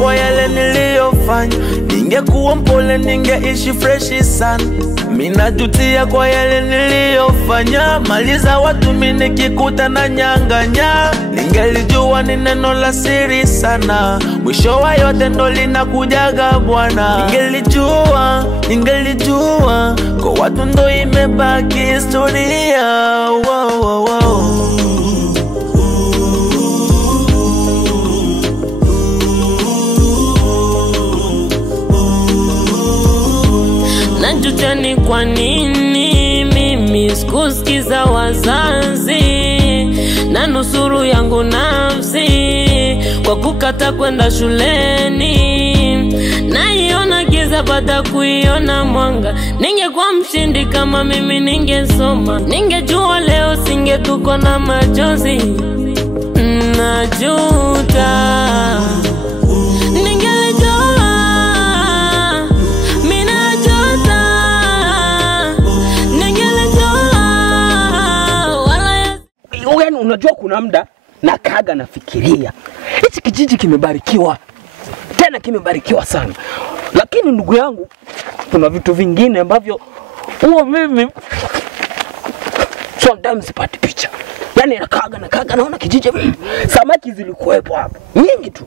kwa yale niliyofanya. Ningekuwa mpole ningeishi fresh sana. Minajutia kwa yale niliyofanya. Maliza watu mimi nikikuta na nyanganya. Ningelijua ni neno la siri sana. Mwisho wa yote ndo linakujaga bwana. Ningelijua kwa watu ndo imebaki historia. Wow, wow, wow. Najuta ni kwa nini mimi sikusikiza wazazi na nusuru yangu nafsi kwa kukata kwenda shuleni. Naiona giza baada kuiona mwanga. Ningekuwa mshindi kama mimi ningesoma. Ningejua leo singetuko na machozi. Najuta unajua kuna muda na kaga nafikiria hichi kijiji kimebarikiwa, tena kimebarikiwa sana. Lakini ndugu yangu kuna vitu vingine ambavyo huwa mimi sometimes sipati picha. Yaani na kaga naona kijiji samaki zilikuwepo hapa nyingi tu.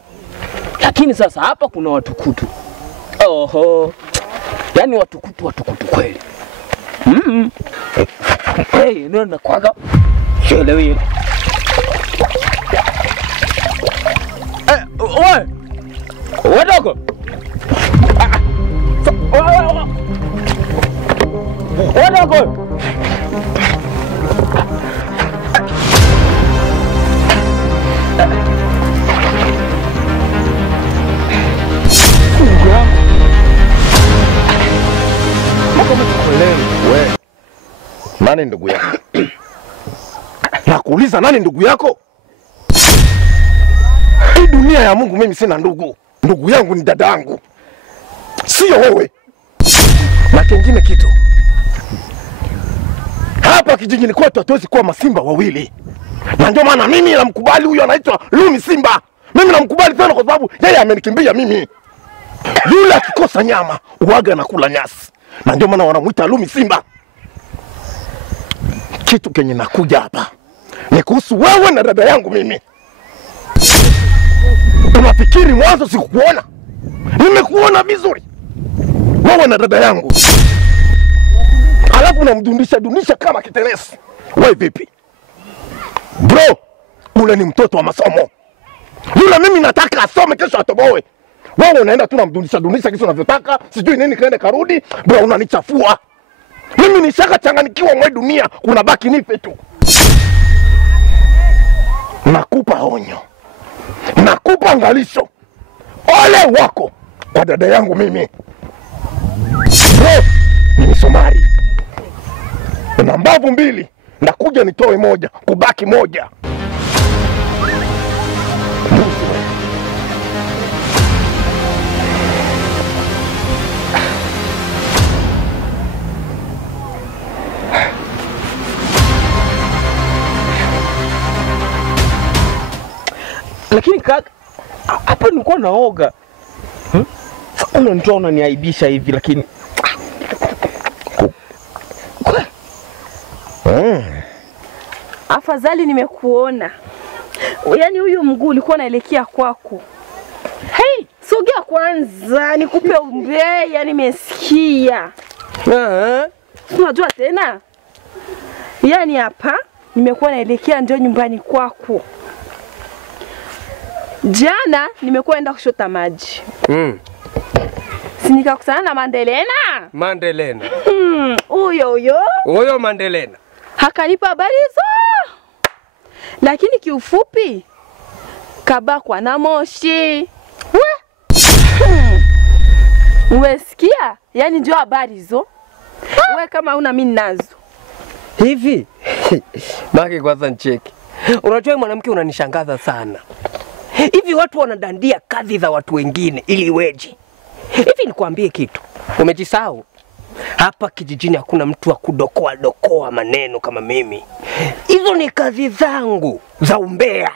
Lakini sasa hapa kuna watukutu. Oho. Yaani watukutu kweli. Hey, ndio nakwaga. Shelewi. Wewe dogo. Wewe dogo. Nani ndugu yako? Nakuuliza nani ndugu yako? Hii dunia ya Mungu mimi sina ndugu. Ndugu yangu ni dadangu. Sio wewe. Na kingine kitu. Hapa kijijini kwetu hatuwezi kuwa masimba wawili. Na ndio maana mimi namkubali huyo anaitwa Lumi Simba. Mimi namkubali sana kwa sababu yeye amenikimbia mimi. Yule akikosa nyama, uwaga anakula nyasi. Na ndio maana wanamuita Lumi Simba. Kitu kenye nakuja hapa ni kuhusu wewe na dada yangu mimi. Unafikiri mwanzo sikukuona? Nimekuona vizuri. Wewe na dada yangu. Alafu unamdundisha kama kitenesi. Wewe vipi? Bro, ule ni mtoto wa masomo. Yule mimi nataka asome kesho atoboe. Wewe unaenda tu unamdundisha kisa unavyotaka, sijui nini kaende karudi, bro unanichafua. Mimi nishaka changanikiwa mwe dunia, kuna baki nife tu. Nakupa onyo. Nakupa angalisho. Ole wako kwa dada yangu mimi. Bro, ni Somali. Na mbavu mbili, nakuja nitoe moja, kubaki moja. Lakini kaka, hapa nilikuwa naoga. Unanitoa unaniaibisha hivi lakini. Afadhali nimekuona. Yaani huyu mguu ulikuwa unaelekea kwako. Hey, sogea kwanza nikupe umbea, nimesikia. Unajua tena? Yaani hapa nimekuwa naelekea ndio nyumbani kwako. Jana nimekuwa enda kushota maji. Si nikakutana na Mandelena. Huyo Mandelena. Hakanipa habari hizo. Lakini kiufupi kabakwa na moshi. Umesikia? Yaani ndio habari hizo. Wewe kama una mimi nazo. Hivi? Maki kwanza ncheki. Unajua mwanamke unanishangaza sana. Hivi watu wanadandia kazi za watu wengine ili weje. Hivi nikwambie kitu. Umejisahau? Hapa kijijini hakuna mtu wa kudokoa maneno kama mimi. Hizo ni kazi zangu za umbea.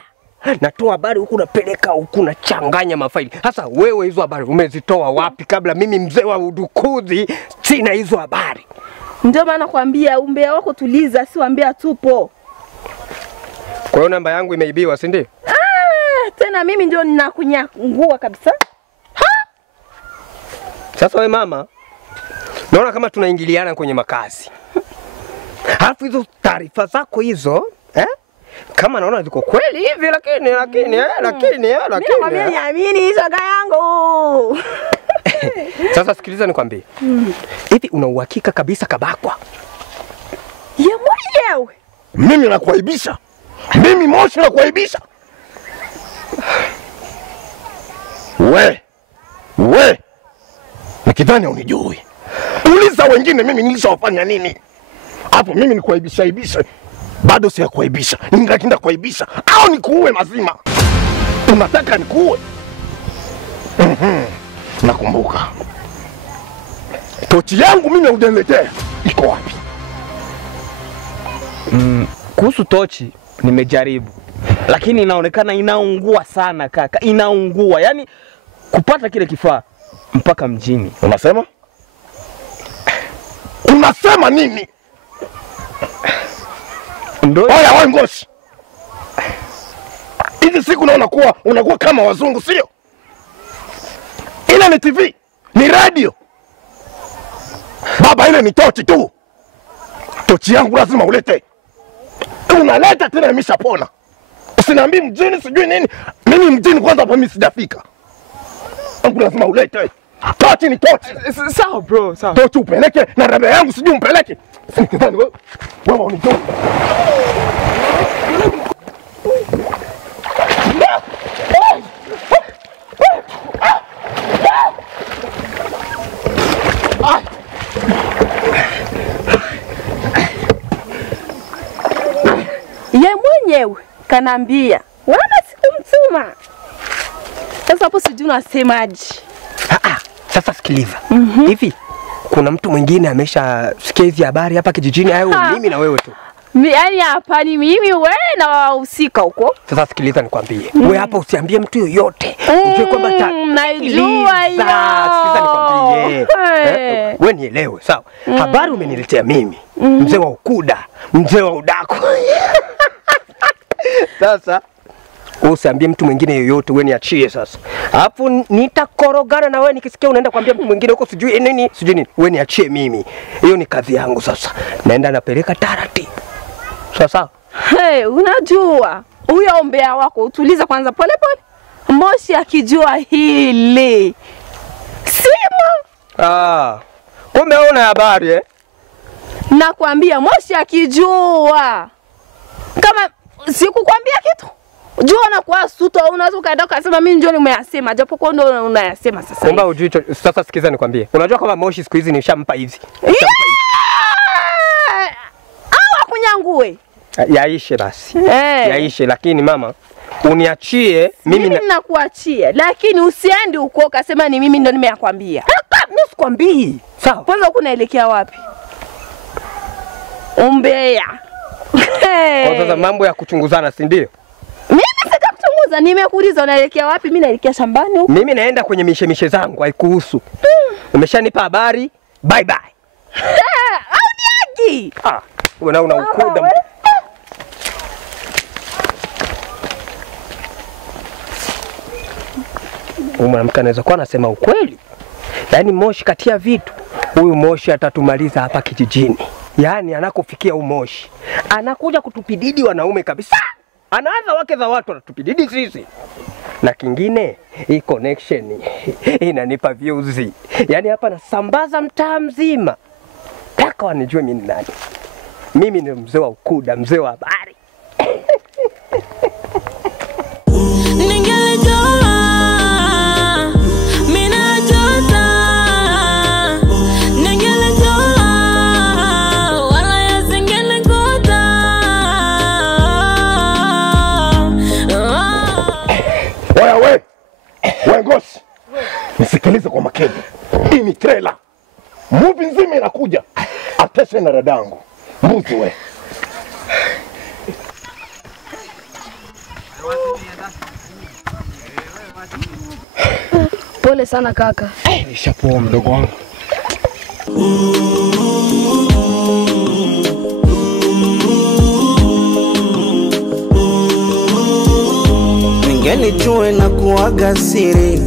natoa habari huku napeleka huku nachanganya mafaili. Sasa wewe hizo habari umezitoa wapi kabla mimi mzee wa udukuzi sina hizo habari? Ndio maana nakwambia umbea wako tuliza, si uambea tupo. Kwa hiyo namba yangu imeibiwa, si ndio? Tena mimi ndio ninakunyangua kabisa. Sasa we mama, naona kama tunaingiliana kwenye makazi. Halafu hizo taarifa zako hizo, kama naona ziko kweli hivi lakini Mimi niamini hizo shoga yangu. Sasa sikiliza nikwambie. Hivi una uhakika kabisa kabakwa? Ye mwenyewe. Mimi nakuaibisha. Mimi Moshi nakuaibisha. We. Nikidhani unijui. Uliza wengine mimi nilishawafanya nini? Hapo mimi nikuaibisha. Bado si ya kuaibisha. Ningekinda kuaibisha au nikuue mazima. Unataka nikuue? Nakumbuka. Tochi yangu mimi hujaniletea. Iko wapi? Kuhusu tochi nimejaribu, lakini inaonekana inaungua sana kaka, inaungua. Yani kupata kile kifaa mpaka mjini. Unasema? Unasema nini? Ndio. Oya wewe Ngoshi. Hizi siku unakuwa kama wazungu sio? Ile ni TV, ni radio. Baba ile ni tochi tu. Tochi yangu lazima ulete. Unaleta tena imeshapona. Usiniambie mjini sijui nini. Mimi mjini kwanza hapa mimi sijafika. Yangu lazima ulete. Tochi ni tochi. Sawa bro, sawa. Tochi upeleke na rebe yangu sijui umpeleke. Sikizani wewe. Wewe unitoa. Ye mwenyewe kanambia wala sikumtuma. Sasa hapo sijui unasemaje. Sasa sikiliza. Hivi kuna mtu mwingine amesha sikia hizi habari hapa kijijini au mimi na wewe tu? Yaani hapa ni mimi wewe na wahusika huko. Sasa sikiliza nikwambie. Wewe hapa usiambie mtu yoyote. Ujue kwamba najua hiyo. Sikiliza nikwambie. Wewe nielewe, sawa? Habari umeniletea mimi. Mzee wa ukuda, mzee wa udako. Sasa usiambie mtu mwingine yoyote, wewe niachie sasa. Alafu nitakorogana na wewe nikisikia unaenda kuambia mtu mwingine huko sijui nini. Wewe niachie mimi. Hiyo ni kazi yangu sasa. Naenda napeleka taratibu. Sasa Unajua huyo ombea wako utuliza kwanza pole. Moshi akijua hili simu. Kumbe una habari Nakwambia Moshi akijua. Kama sikukwambia kitu, jua na kwa suto unaweza kaenda kusema mimi ndio nimeyasema japo kwa ndio unayasema sasa. Kumbe ujui sasa sikiza nikwambie. Unajua kama Moshi siku hizi nishampa hizi. Kunyangue. Yaishe basi. Yaishe, lakini mama uniachie mimi nakuachia, lakini usiendi uko ukasema ni mimi ndo nimeyakwambia. Mimi sikwambii. Sawa. Kwanza unaelekea wapi? Umbea. Kwa sasa mambo ya kuchunguzana si ndio? Mimi sitakuchunguza, nimekuuliza unaelekea wapi? Mimi naelekea shambani huko. Mimi naenda kwenye mishemishe zangu, haikuhusu. Umeshanipa habari. Bye bye. Au niagi? Una ukuda. Huyu mwanamke anaweza kuwa anasema ukweli. Yaani Moshi katia vitu. Huyu Moshi atatumaliza hapa kijijini. Yaani anakofikia huyu Moshi, anakuja kutupididi wanaume kabisa. Anaanza wake za watu anatupididi sisi. Na kingine, hii connection inanipa views. Yaani hapa nasambaza mtaa mzima. Taka wanijue mimi ni nani. Mimi ni mzee wa ukuda, mzee wa habari. Wewe Ngoshi, nisikilize kwa makini. Hii ni trailer. Movie nzima inakuja. Ateshe na dadangu. Mbuzi wewe. Pole sana kaka. Nishapoa mdogo wangu. Ningelijua na kuaga siri,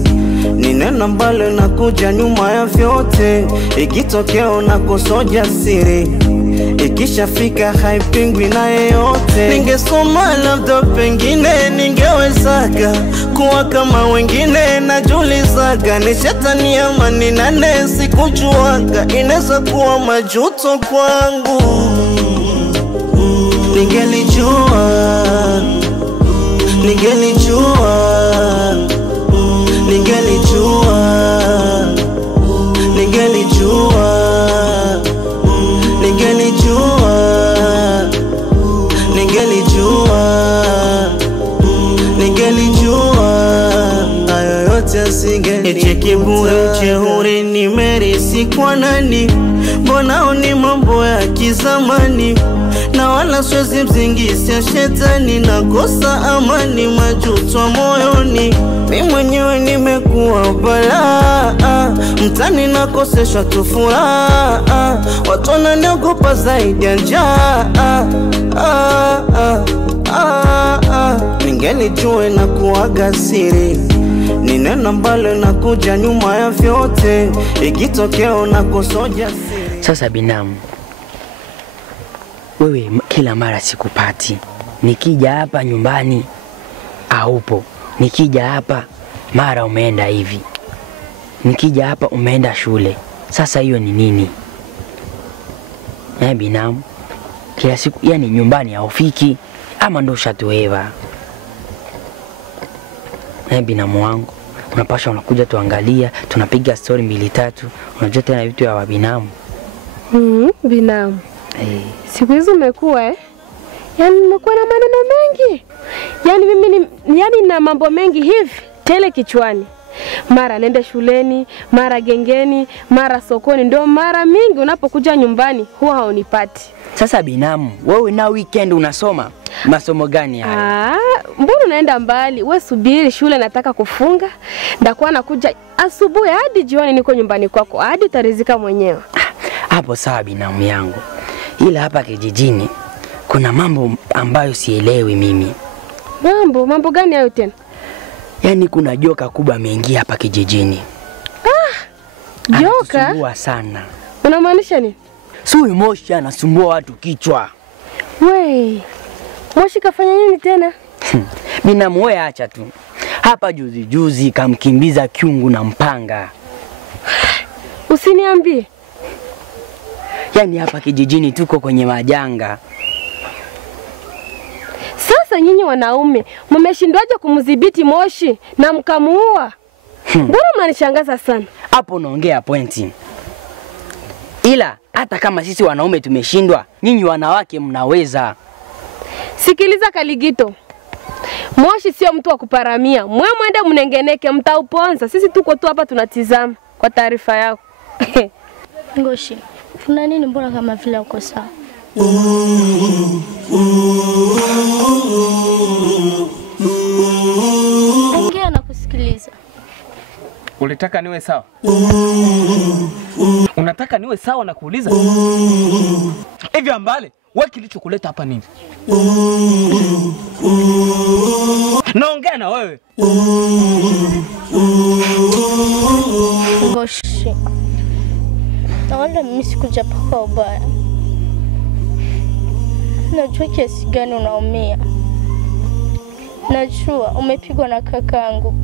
ni neno ambalo na kuja nyuma ya vyote. Ikitokea unakosoja siri, ikishafika haipingwi na yeyote. Ningesoma labda pengine ningewezaga kuwa kama wengine. Najulizaga ni shetani ama ni nane, sikujuaga inaweza kuwa majuto kwangu. Ningelijua, ningelijua, ningelijua, ningelijua, ningelijua, ningelijua, ningelijua, hayo yote asinge. Eche kiburi ucheuri nimerisi kwa nani? Mbona ni mambo ya kizamani, na wala siwezi mzingisia shetani. Nakosa amani, majuto moyoni, mimi mwenyewe nimekuwa balaa. Mtani nakoseshwa tu furaha, watu wananiogopa zaidi ya njaa. Ningelijua na kuaga siri, ni neno ambalo nakuja nyuma ya vyote. Ikitokea unakosoja siri. Sasa binamu, wewe kila mara sikupati. Nikija hapa nyumbani haupo, nikija hapa mara umeenda hivi, nikija hapa umeenda shule. Sasa hiyo ni nini? Binamu, kila siku yani nyumbani haufiki ama ndo ushatueva? Binamu wangu, unapasha unakuja tuangalia, tunapiga story 2-3. Unajua tena vitu ya wabinamu. Binamu. Siku hizo umekuwa yani nimekuwa na maneno mengi. Yani mimi yani na mambo mengi hivi tele kichwani. Mara nende shuleni, mara gengeni, mara sokoni, ndio mara mingi unapokuja nyumbani huwa haunipati. Sasa binamu, wewe na weekend unasoma? Masomo gani haya? Mbona unaenda mbali? Wewe subiri, shule nataka kufunga. Ndakuwa nakuja asubuhi hadi jioni niko nyumbani kwako. Hadi utarizika mwenyewe. Hapo sawa binamu yangu. Ila hapa kijijini kuna mambo ambayo sielewi mimi. Mambo gani hayo tena? Yani kuna joka kubwa ameingia hapa kijijini. Joka? Anasumbua sana. Unamaanisha nini? Huyu Moshi anasumbua watu kichwa. Moshi kafanya nini tena? Binamu wewe acha tu. Hapa juzi kamkimbiza Kyungu na mpanga. Usiniambie. Yani hapa kijijini tuko kwenye majanga. Sasa nyinyi wanaume, mmeshindwaje kumdhibiti Moshi na mkamuua? Mbona mnanishangaza sana? Hapo unaongea pointi. Ila hata kama sisi wanaume tumeshindwa, nyinyi wanawake mnaweza. Sikiliza Kaligito. Moshi sio mtu wa kuparamia. Mwende mnengeneke, mtauponza. Sisi tuko tu hapa tunatizama kwa taarifa yako. Ngoshi, kuna nini mbona kama vile uko sawa? Ongea na kusikiliza. Ulitaka niwe sawa? Unataka niwe sawa na kuuliza? Hivi ambale, wewe kilichokuleta hapa nini? Naongea na wewe. Ngoshi. Na wala mimi sikuja paka ubaya. Najua kiasi gani unaumia. Najua umepigwa na kakangu.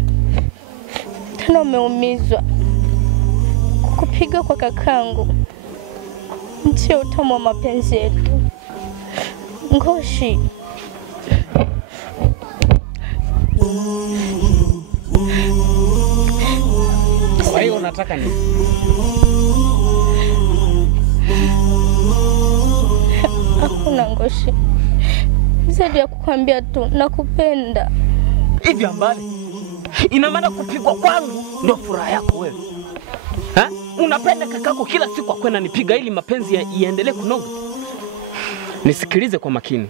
Tena umeumizwa. Kukupiga kwa kakangu ndio utamu wa mapenzi yetu. Ngoshi. Kwa hiyo unataka nini? Hakuna Ngoshi. Zaidi ya kukwambia tu nakupenda. Hivi ambale, ina maana kupigwa kwangu ndio furaha yako wewe? Unapenda kakako kila siku akwenda nipiga ili mapenzi iendelee kunoga? Nisikilize kwa makini.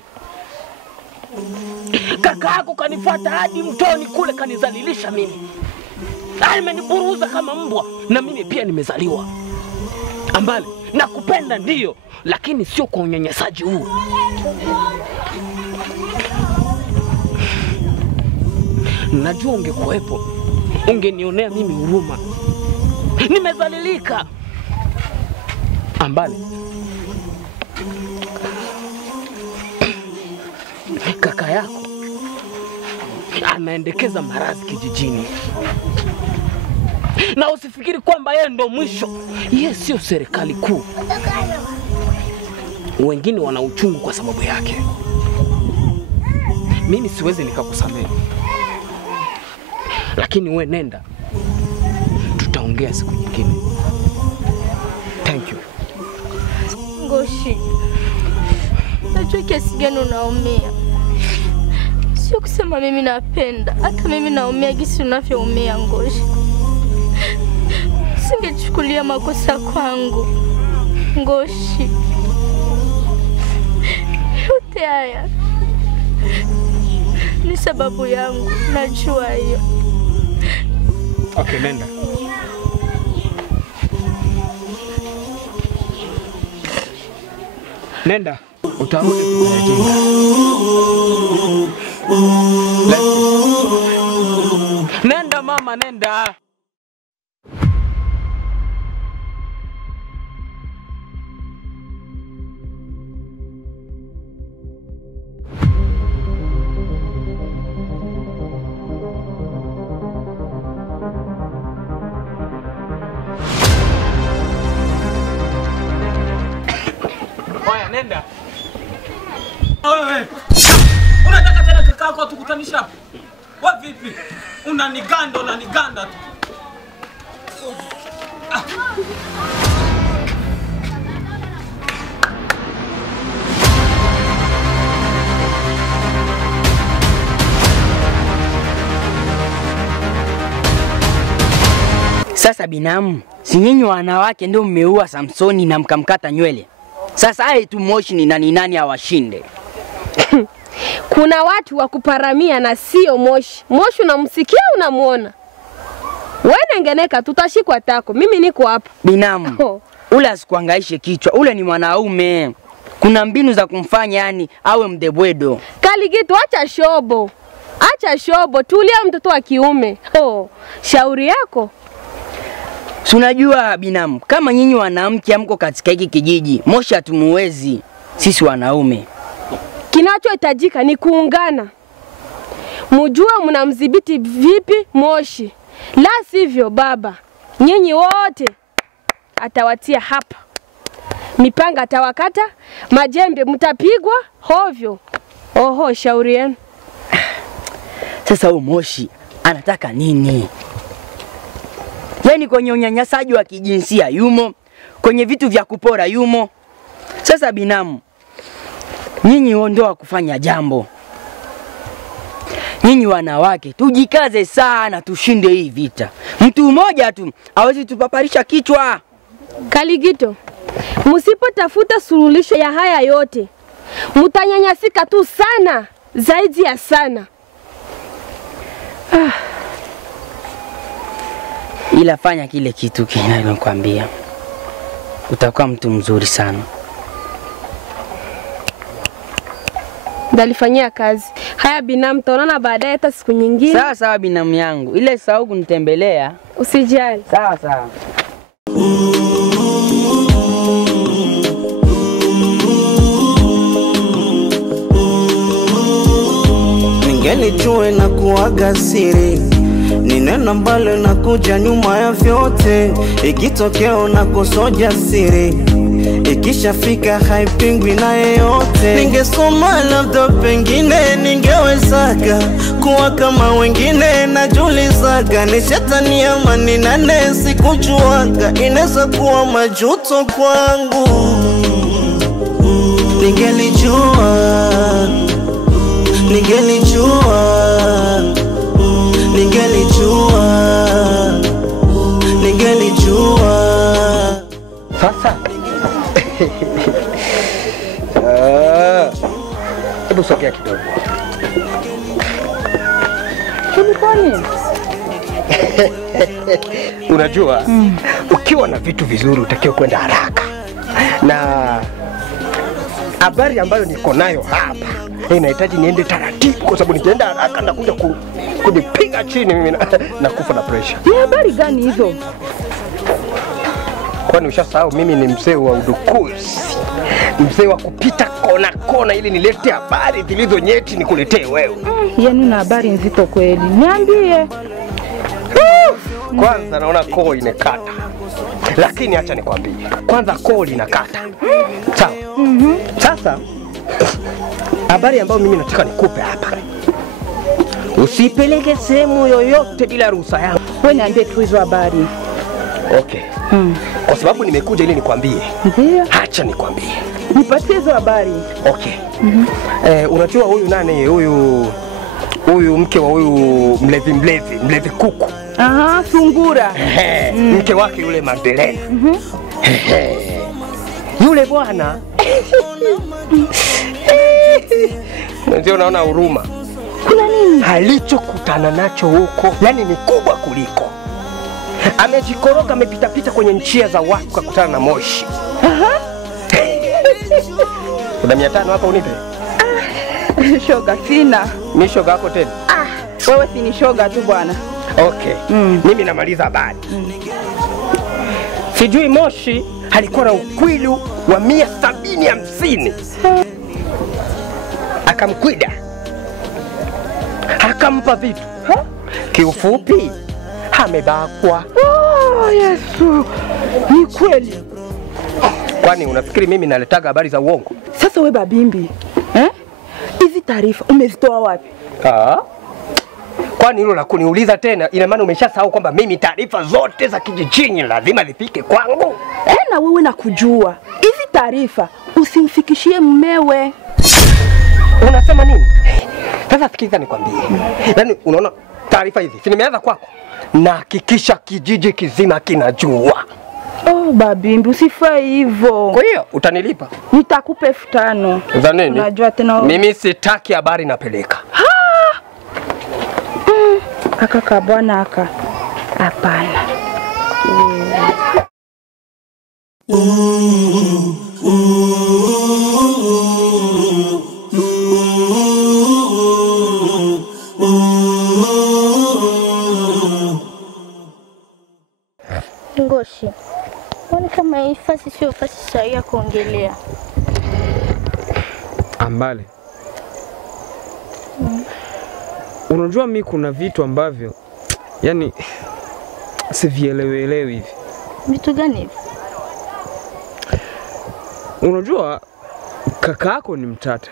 Kaka yako kanifuata hadi mtoni kule kanizalilisha mimi. Ameniburuza kama mbwa, na mimi pia nimezaliwa. Ambale, nakupenda ndio, lakini sio kwa unyanyasaji huu. Najua ungekuwepo, ungenionea mimi huruma. Nimezalilika. Ambale, kaka yako anaendekeza maradhi kijijini. Na usifikiri kwamba yeye ndo mwisho. Yeye sio serikali kuu. Wengine wana uchungu kwa sababu yake. Mimi siwezi nikakusamehe. Lakini we nenda. Tutaongea siku nyingine. Thank you. Ngoshi, najua kiasi gani unaumia. Sio kusema mimi napenda, hata mimi naumia gisi unavyoumia Ngoshi. Singechukulia makosa kwangu Ngoshi. Yote haya ni sababu yangu, najua hiyo. Okay, nenda. Nenda, utarudi kujenga. Nenda mama, nenda. Oya, nenda. Wewe. Unataka tena kaka yako tukutanisha hapo? Wa vipi? Unaniganda tu. Sasa binamu, si nyinyi wanawake ndio mmeua Samsoni na mkamkata nywele. Sasa hai tu Moshi ni nani awashinde. Kuna watu wa kuparamia na sio Moshi. Moshi unamsikia unamuona. Wewe nengeneka tutashikwa tako. Mimi niko hapa. Binamu, ule asikuangaishe kichwa. Ule ni mwanaume. Kuna mbinu za kumfanya yani awe mdebwedo. Kaligito, acha shobo. Acha shobo, tulia mtoto wa kiume. Shauri yako. Unajua binamu, kama nyinyi wanawake hamko katika hiki kijiji, Moshi hatumuwezi sisi wanaume. Kinachohitajika ni kuungana. Mjua mnamdhibiti vipi Moshi. La sivyo baba, nyinyi wote atawatia hapa. Mipanga atawakata, majembe mtapigwa hovyo. Oho, shauri yenu. Sasa huyu Moshi anataka nini? Yaani kwenye unyanyasaji wa kijinsia yumo, kwenye vitu vya kupora yumo. Sasa binamu, nyinyi ndio kufanya jambo. Nyinyi wanawake tujikaze sana tushinde hii vita. Mtu mmoja tu hawezi tupaparisha kichwa. Kaligito, msipotafuta suluhisho ya haya yote, mtanyanyasika tu sana, zaidi ya sana. Ila fanya kile kitu kinalokuambia. Utakuwa mtu mzuri sana. Ndalifanyia kazi. Haya binamu, tutaonana baadaye hata siku nyingine. Sawa binamu yangu. Ile sahau kunitembelea. Usijali. Sawa. Ningelijua na kuaga siri, ni neno ambalo na kuja nyuma ya vyote. Ikitokea na kusoja siri, ikishafika haipingwi na yeyote. Ningesoma labda pengine ningewezaga kuwa kama wengine, najulizaga ni shetani ama ni nane, sikujuaga inaweza kuwa majuto kwangu. Ningelijua Sasa hebu sogea kidogo. Kwani? Unajua ukiwa na vitu vizuri utakiwa kwenda haraka, na habari ambayo niko nayo hapa inahitaji niende taratibu, kwa sababu nikienda haraka nakuja kunipiga chini mimi na kufa na pressure. Ni habari gani hizo? Kwani ushasahau mimi ni mzee wa udukuzi, mzee wa kupita kona kona ili nilete habari zilizo nyeti nikuletee wewe? Yaani una habari nzito kweli, niambie. Kwanza naona koo inakata, lakini acha nikwambie, kwanza koo inakata. Sawa. Sasa habari ambayo mimi nataka nikupe hapa, usipeleke sehemu yoyote bila ruhusa yangu. Wewe niambie tu hizo habari. Okay. Kwa sababu nimekuja ili nikwambie. Ndio. Acha nikwambie. Nipatie hizo habari. Okay. Unajua huyu nani, huyu mke wa huyu mlevi kuku. Aha, sungura. Mke wake yule Magdalena. Yule bwana. Ndio unaona huruma. Kuna nini? Alichokutana nacho huko, yani ni kubwa kuliko. Amejikoroga, amepita kwenye njia za watu, kakutana na moshi. Kuna 500 hapa unipe? Shoga sina. Mimi shoga yako tena? Wewe si ni shoga tu bwana. Okay. Mimi namaliza habari. Sijui moshi alikuwa na ukwilu wa 150. Akamkwida. Akampa vitu. Kiufupi amebakwa. Oh, Yesu. Ni kweli. Kwani unafikiri mimi naletaga habari za uongo? Sasa wewe babimbi, hizi taarifa umezitoa wapi? Kwani hilo la kuniuliza tena, ina maana umeshasahau kwamba mimi taarifa zote za kijijini lazima zifike kwangu? Na wewe nakujua. Hizi taarifa usimfikishie mumewe. Unasema nini? Sasa sikiza nikwambie. Yaani unaona taarifa hizi, si nimeanza kwako? Na hakikisha kijiji kizima kinajua. Oh, babimbi usifanye hivyo. Kwa hiyo utanilipa? Nitakupa 5,000. Za nini? Unajua tena mimi sitaki habari napeleka. Aka kabwana aka. Hapana. Ngoshi, mbona kama hii fasi sio fasi sahihi ya kuongelea? Ambale. Unajua mimi kuna vitu ambavyo yani sivielewi hivi. Vitu gani hivi? Unajua kaka yako ni mtata.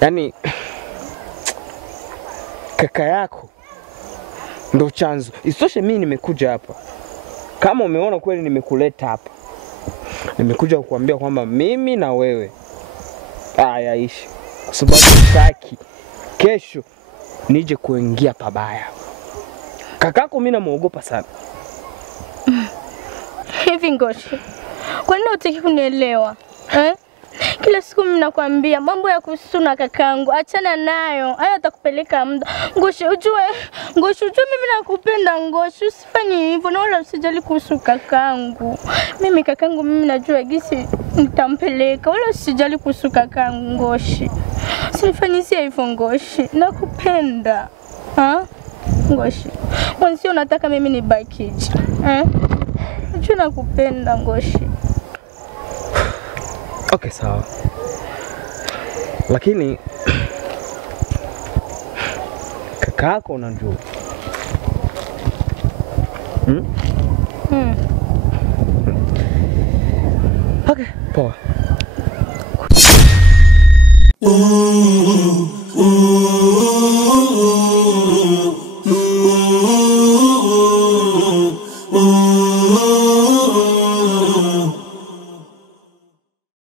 Yaani kaka yako ndo chanzo. Isitoshe mimi nimekuja hapa. Kama umeona kweli nimekuleta hapa, nimekuja kukuambia kwamba mimi na wewe yaishi. Kwa sababu sitaki kesho nije kuingia pabaya. Kakako mimi namuogopa sana. Hivi Ngoshi, kwa nini hutaki kunielewa? Kila siku mimi nakwambia mambo ya kuhusu na kakangu, achana nayo. Hayo atakupeleka muda. Ngoshi, ujue mimi nakupenda Ngoshi, usifanye hivyo na wala usijali kuhusu kakangu. Kakangu mimi najua gisi nitampeleka, wala usijali kuhusu kakangu Ngoshi. Usinifanyie hivyo Ngoshi, nakupenda. Ngoshi, mwanzo unataka mimi nibakije? Ujue nakupenda Ngoshi. Okay, sawa. Lakini kaka yako unajua. Okay, poa.